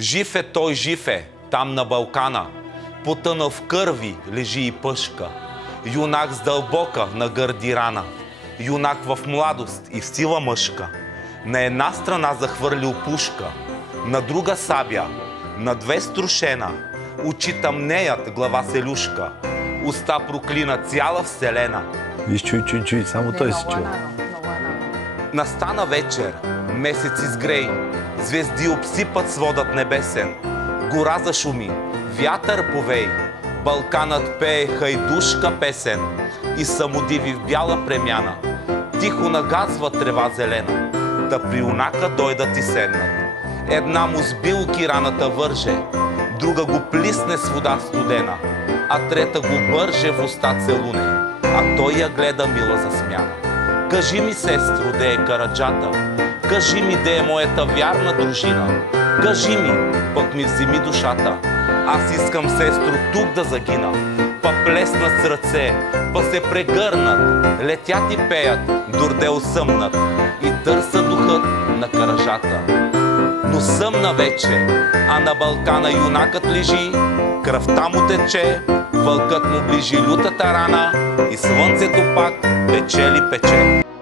Жив е той, жив е, там на Балкана. Потънал в кърви лежи и пъшка. Юнак с дълбока на гърди рана. Юнак в младост и в сила мъжка. На една страна захвърлил пушка, на друга сабя, на две струшена. Очи тъмнеят, глава селюшка. Уста проклина цяла вселена. Виж, чуй, само той се чува. Настана вечер, месец изгрей, звезди обсипат сводът небесен. Гора зашуми, вятър повей, Балканът пее хайдушка песен. И самодиви в бяла премяна, тихо нагазва трева зелена, да при юнака дойдат и седнат. Една му с билки раната върже, друга го плисне с вода студена, а трета го бърже в уста целуне, а той я гледа мила за смяна. Кажи ми, сестро, де е Караджата, кажи ми, де е моята вярна дружина, кажи ми, пък ми вземи душата, аз искам, сестро, тук да загина. Па плеснат с ръце, па се прегърнат, летят и пеят, дорде усъмнат и търсят духът на Караджата. Но съмна вече, а на Балкана юнакът лежи, кръвта му тече, вълкът му ближи лютата рана и слънцето пак печели пече.